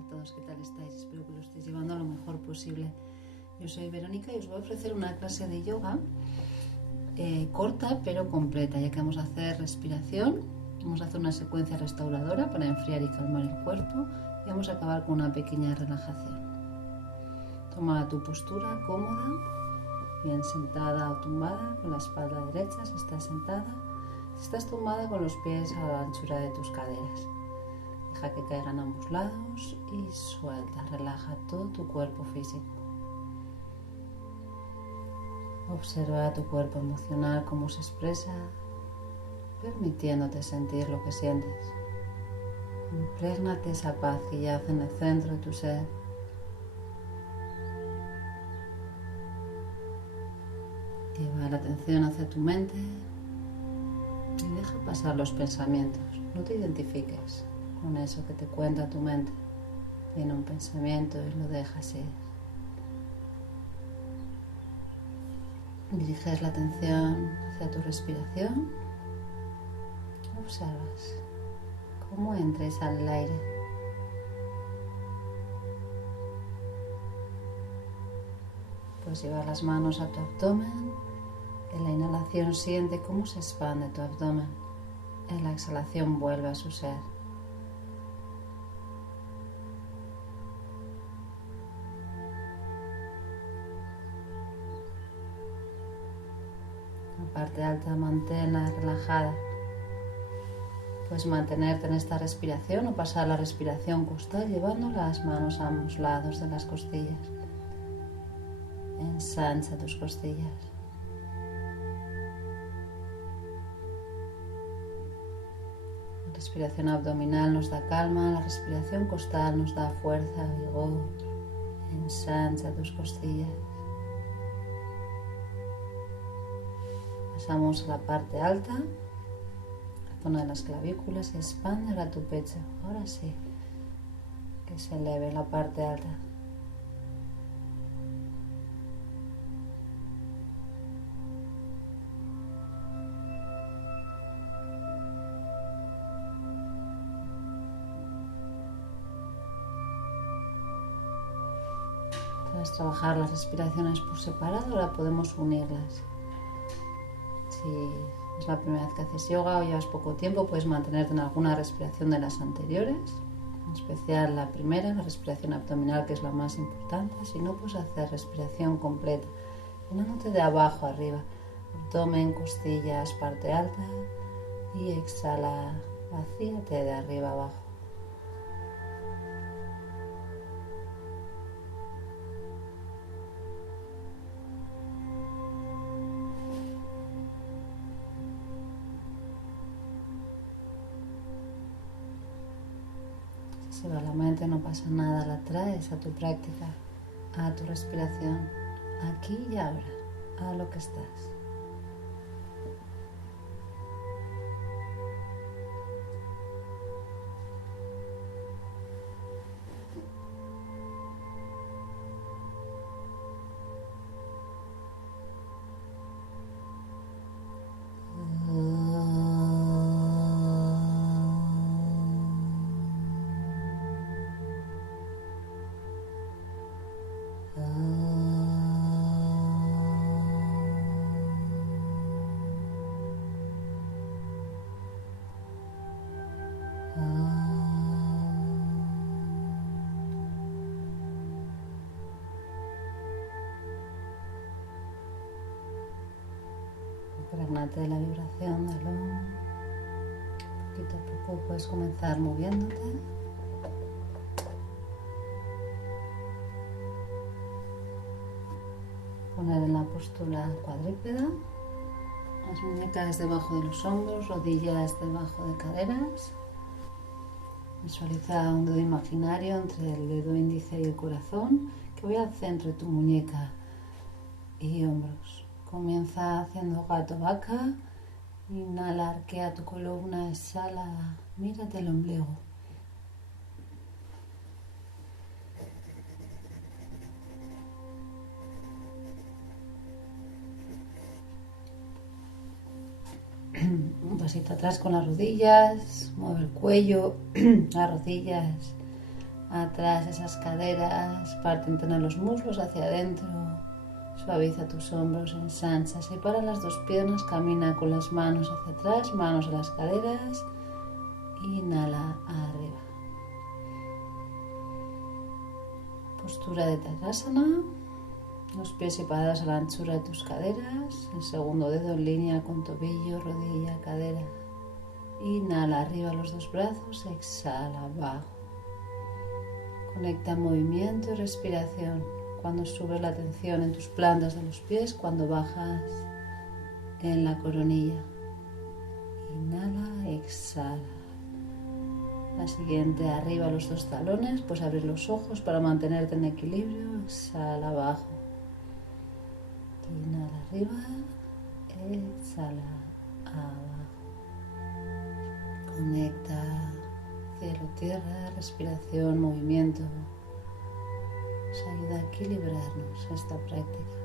a todos, ¿qué tal estáis? Espero que lo estéis llevando lo mejor posible. Yo soy Verónica y os voy a ofrecer una clase de yoga corta pero completa, ya que vamos a hacer respiración, vamos a hacer una secuencia restauradora para enfriar y calmar el cuerpo y vamos a acabar con una pequeña relajación. Toma tu postura cómoda, bien sentada o tumbada, con la espalda derecha si estás sentada. Si estás tumbada, con los pies a la anchura de tus caderas. Deja que caigan a ambos lados y suelta, relaja todo tu cuerpo físico. Observa tu cuerpo emocional, cómo se expresa, permitiéndote sentir lo que sientes. Imprégnate esa paz que yace en el centro de tu ser. Lleva la atención hacia tu mente y deja pasar los pensamientos. No te identifiques con eso que te cuenta tu mente. Viene un pensamiento y lo dejas ir. Diriges la atención hacia tu respiración. Observas cómo entra y sale el aire. Puedes llevar las manos a tu abdomen. En la inhalación siente cómo se expande tu abdomen. En la exhalación vuelve a su ser. La parte alta manténla relajada. Puedes mantenerte en esta respiración o pasar la respiración costal llevando las manos a ambos lados de las costillas. Ensancha tus costillas. La respiración abdominal nos da calma, la respiración costal nos da fuerza, vigor. Ensancha tus costillas. Pasamos a la parte alta, la zona de las clavículas, y expande ahora tu pecho. Ahora sí, que se eleve la parte alta. Tras trabajar las respiraciones por separado, ahora podemos unirlas. Si es la primera vez que haces yoga o llevas poco tiempo, puedes mantenerte en alguna respiración de las anteriores, en especial la primera, la respiración abdominal, que es la más importante. Si no, puedes hacer respiración completa, llenándote de abajo a arriba, abdomen, costillas, parte alta, y exhala, vacíate de arriba a abajo. Si va la mente, no pasa nada, la traes a tu práctica, a tu respiración, aquí y ahora, a lo que estás. Imprégnate de la vibración del Om. Poquito a poco puedes comenzar moviéndote. Poner en la postura cuadrúpeda. Las muñecas debajo de los hombros, rodillas debajo de caderas. Visualiza un dedo imaginario entre el dedo índice y el corazón que voy al centro de tu muñeca y hombros. Comienza haciendo gato vaca. Inhala, arquea tu columna, exhala, mírate el ombligo. Un pasito atrás con las rodillas, mueve el cuello, las rodillas, atrás esas caderas, parte interna de los muslos hacia adentro. Suaviza tus hombros, ensancha, separa las dos piernas, camina con las manos hacia atrás, manos a las caderas, inhala arriba. Postura de Tadasana, los pies separados a la anchura de tus caderas, el segundo dedo en línea con tobillo, rodilla, cadera. Inhala arriba los dos brazos, exhala abajo. Conecta movimiento y respiración. Cuando subes la atención en tus plantas de los pies, cuando bajas en la coronilla. Inhala, exhala. La siguiente, arriba los dos talones, pues abrir los ojos para mantenerte en equilibrio. Exhala abajo. Inhala arriba, exhala abajo. Conecta cielo-tierra, respiración, movimiento. Nos ayuda a equilibrarnos esta práctica.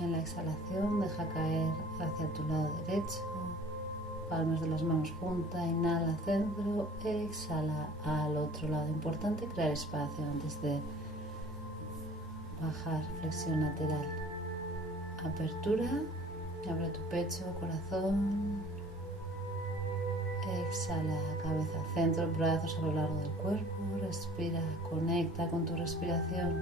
En la exhalación deja caer hacia tu lado derecho, palmas de las manos juntas, inhala centro, exhala al otro lado. Importante crear espacio antes de bajar, flexión lateral. Apertura, abre tu pecho, corazón. Exhala, cabeza al centro, brazos a lo largo del cuerpo, respira, conecta con tu respiración,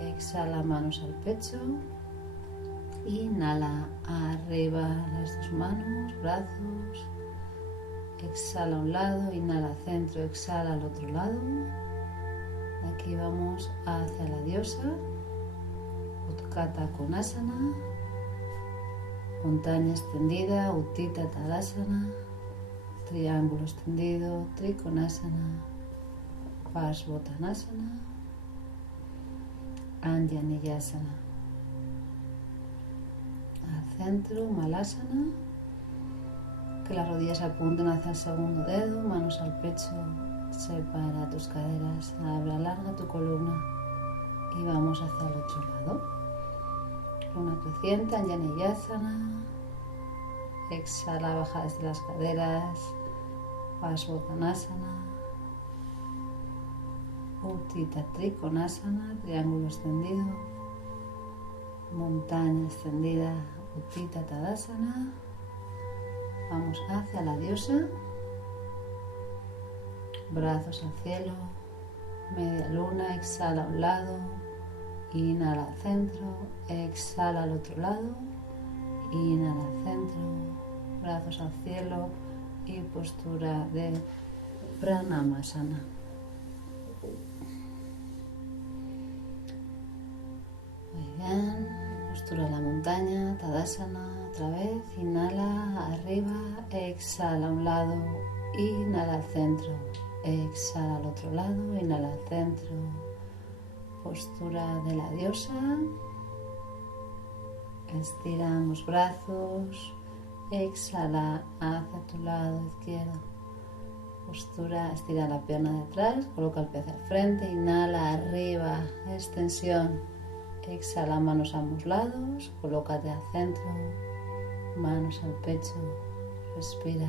exhala, manos al pecho, inhala, arriba las dos manos, brazos, exhala a un lado, inhala centro, exhala al otro lado. Aquí vamos hacia la diosa, Utkata Konasana, montaña extendida, Uttita Tadasana, triángulo extendido, Trikonasana, Parsvottanasana, Anjaneyasana. Al centro, Malasana, que las rodillas apunten hacia el segundo dedo, manos al pecho, separa tus caderas, abre, alarga tu columna y vamos hacia el otro lado. Luna creciente, Anjaneyasana, exhala, baja desde las caderas, Parsvottanasana, Uttita Trikonasana, triángulo extendido, montaña extendida, Uttita Tadasana. Vamos hacia la diosa, brazos al cielo, media luna, exhala a un lado, inhala al centro, exhala al otro lado, inhala al centro, brazos al cielo y postura de Pranamasana. Muy bien, postura de la montaña, Tadasana, otra vez, inhala arriba, exhala a un lado, inhala al centro, exhala al otro lado, inhala al centro, postura de la diosa, estira ambos brazos, exhala hacia tu lado izquierdo, postura, estira la pierna de atrás, coloca el pie hacia el frente, inhala arriba, extensión, exhala manos a ambos lados, colócate al centro, manos al pecho, respira,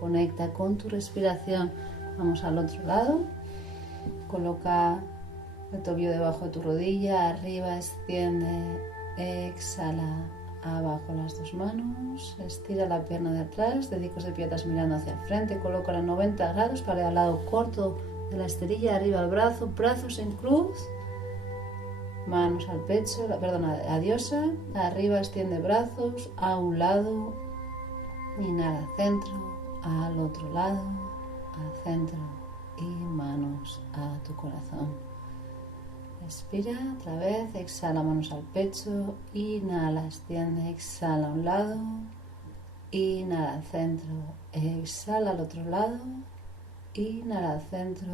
conecta con tu respiración. Vamos al otro lado, coloca el tobillo debajo de tu rodilla, arriba, extiende, exhala, abajo las dos manos, estira la pierna de atrás, dedicos de piernas mirando hacia el frente, colócala en 90 grados para el lado corto de la esterilla, arriba el brazo, brazos en cruz, manos al pecho, a diosa, arriba extiende brazos, a un lado, inhala al centro, al otro lado, al centro y manos a tu corazón. Respira otra vez, exhala manos al pecho, inhala, extiende, exhala a un lado, inhala al centro, exhala al otro lado, inhala al centro,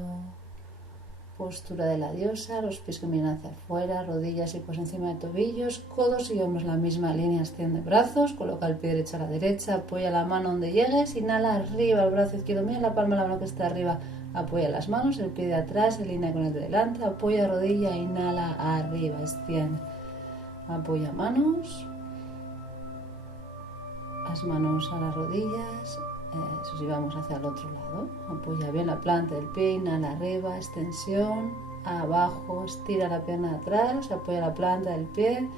postura de la diosa, los pies que miran hacia afuera, rodillas y pues encima de tobillos, codos y hombros en la misma línea, extiende brazos, coloca el pie derecho a la derecha, apoya la mano donde llegues, inhala arriba, el brazo izquierdo, mira la palma de la mano que está arriba, apoya las manos, el pie de atrás, en línea con el de delante, apoya rodilla, inhala arriba, extiende, apoya manos, las manos a las rodillas, Eso sí, vamos hacia el otro lado. Apoya bien la planta del pie, inhala arriba, extensión, abajo, estira la pierna atrás, apoya la planta del pie,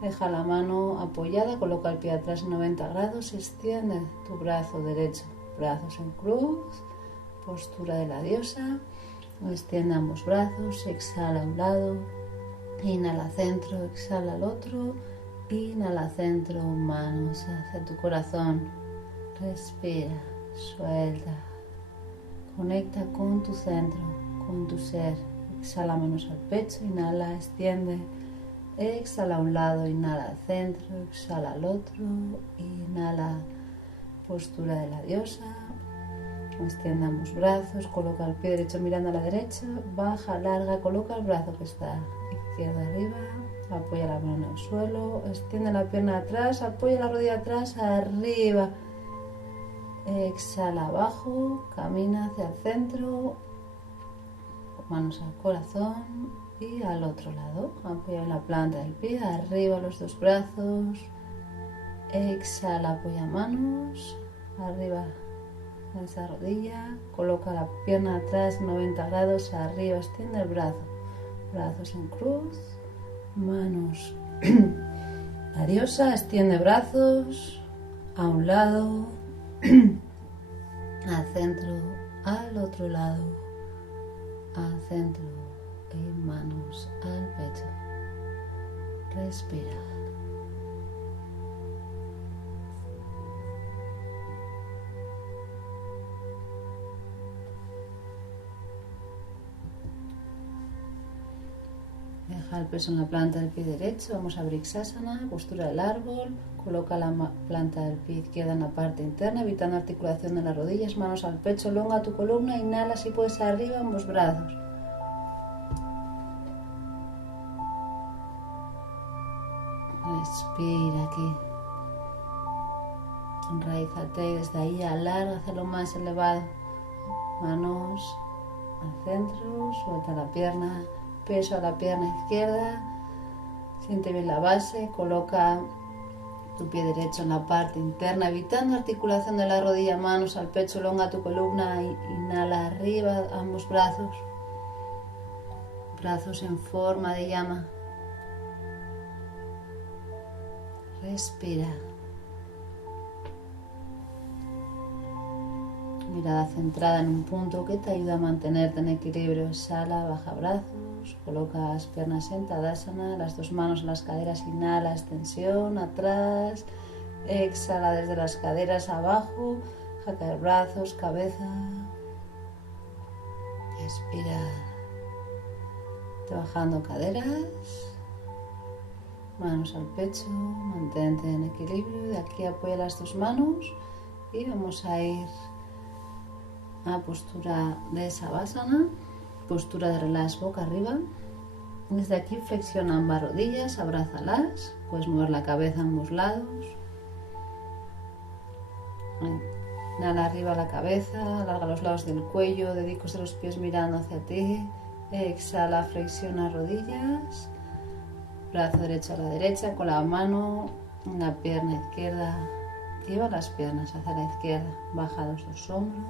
deja la mano apoyada, coloca el pie atrás en 90 grados, extiende tu brazo derecho, brazos en cruz, postura de la diosa, extiende ambos brazos, exhala a un lado, inhala centro, exhala al otro, inhala centro, manos hacia tu corazón, respira, suelta, conecta con tu centro, con tu ser, exhala manos al pecho, inhala, extiende, exhala a un lado, inhala al centro, exhala al otro, inhala, postura de la diosa, extiende ambos brazos, coloca el pie derecho mirando a la derecha, baja, larga, coloca el brazo que está izquierdo arriba, apoya la mano en el suelo, extiende la pierna atrás, apoya la rodilla atrás, arriba, exhala abajo, camina hacia el centro, manos al corazón y al otro lado, apoya la planta del pie, arriba los dos brazos, exhala, apoya manos, arriba en esa rodilla, coloca la pierna atrás 90 grados, arriba, extiende el brazo, brazos en cruz, manos la diosa, extiende brazos a un lado, al centro, al otro lado, al centro y manos al pecho. Respira. Deja el peso en la planta del pie derecho, vamos a Vrikshasana, postura del árbol, coloca la planta del pie izquierda en la parte interna, evitando articulación de las rodillas, manos al pecho, elonga tu columna, inhala si puedes arriba, ambos brazos. Respira aquí. Enraízate y desde ahí alarga hacia lo más elevado. Manos al centro, suelta la pierna, peso a la pierna izquierda, siente bien la base, coloca tu pie derecho en la parte interna, evitando articulación de la rodilla, manos al pecho, elonga tu columna, inhala arriba, ambos brazos, brazos en forma de llama. Respira. Mirada centrada en un punto que te ayuda a mantenerte en equilibrio. Exhala, baja brazos, coloca las piernas en Tadasana, las dos manos en las caderas, inhala, extensión, atrás, exhala desde las caderas abajo, deja caer brazos, cabeza, respira, bajando caderas, manos al pecho, mantente en equilibrio, de aquí apoya las dos manos y vamos a ir a postura de Savasana, postura de relax boca arriba. Desde aquí flexiona ambas rodillas, abrázalas, puedes mover la cabeza a ambos lados. Inhala arriba la cabeza, alarga los lados del cuello, dedicos de los pies mirando hacia ti. Exhala, flexiona rodillas, brazo derecho a la derecha, con la mano en la pierna izquierda, lleva las piernas hacia la izquierda, baja los dos hombros.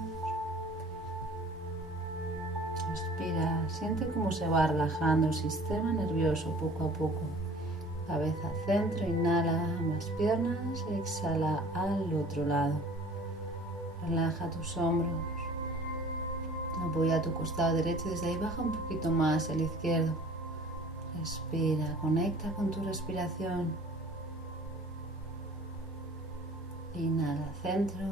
Respira, siente cómo se va relajando el sistema nervioso poco a poco. Cabeza al centro, inhala ambas piernas, exhala al otro lado. Relaja tus hombros, apoya tu costado derecho y desde ahí baja un poquito más el izquierdo. Respira, conecta con tu respiración. Inhala al centro.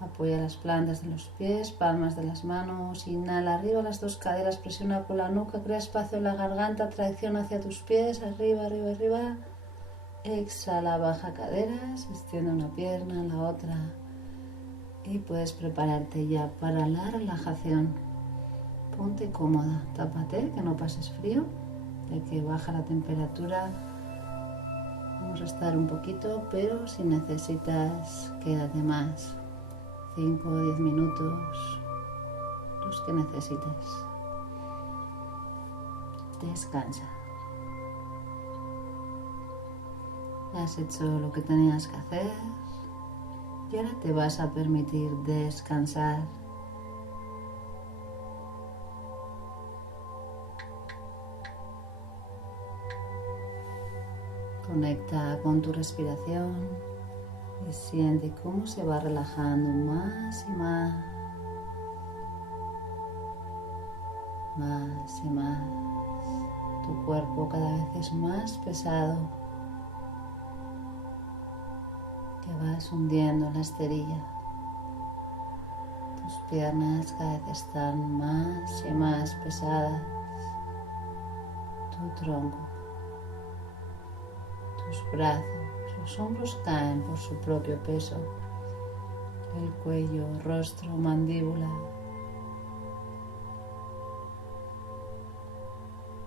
Apoya las plantas de los pies, palmas de las manos, inhala arriba las dos caderas, presiona con la nuca, crea espacio en la garganta, tracción hacia tus pies, arriba, arriba, arriba. Exhala, baja caderas, extiende una pierna, la otra. Y puedes prepararte ya para la relajación. Ponte cómoda, tápate, que no pases frío, ya que baja la temperatura. Vamos a estar un poquito, pero si necesitas, quédate más. 5 o 10 minutos, los que necesites. Descansa. Has hecho lo que tenías que hacer. Y ahora te vas a permitir descansar. Conecta con tu respiración y siente cómo se va relajando más y más. Más y más. Tu cuerpo cada vez es más pesado. Te vas hundiendo en la esterilla. Tus piernas cada vez están más y más pesadas. Tu tronco, tus brazos, los hombros caen por su propio peso. El cuello, rostro, mandíbula.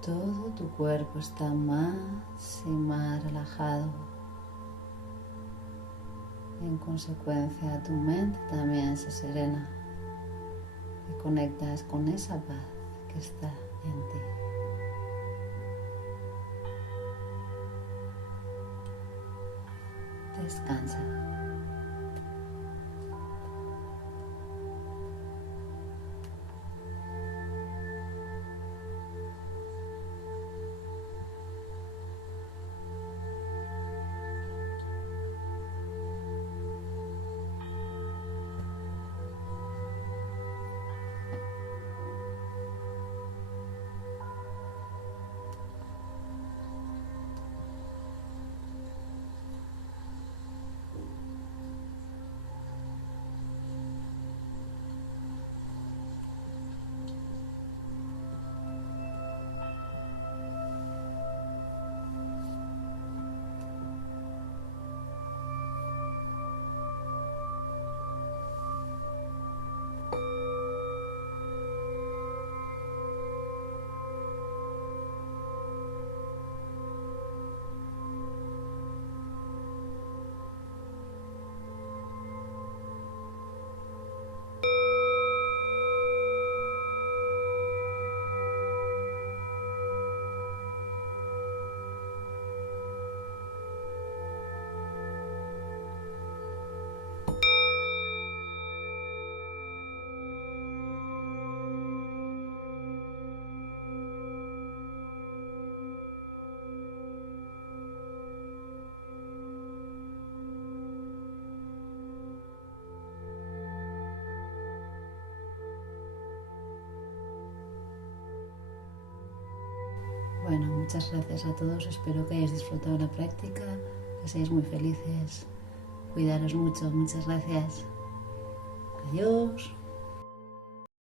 Todo tu cuerpo está más y más relajado. En consecuencia, tu mente también se serena y conectas con esa paz que está en ti. Descansa. Bueno, muchas gracias a todos. Espero que hayáis disfrutado la práctica, que seáis muy felices. Cuidaros mucho. Muchas gracias. Adiós.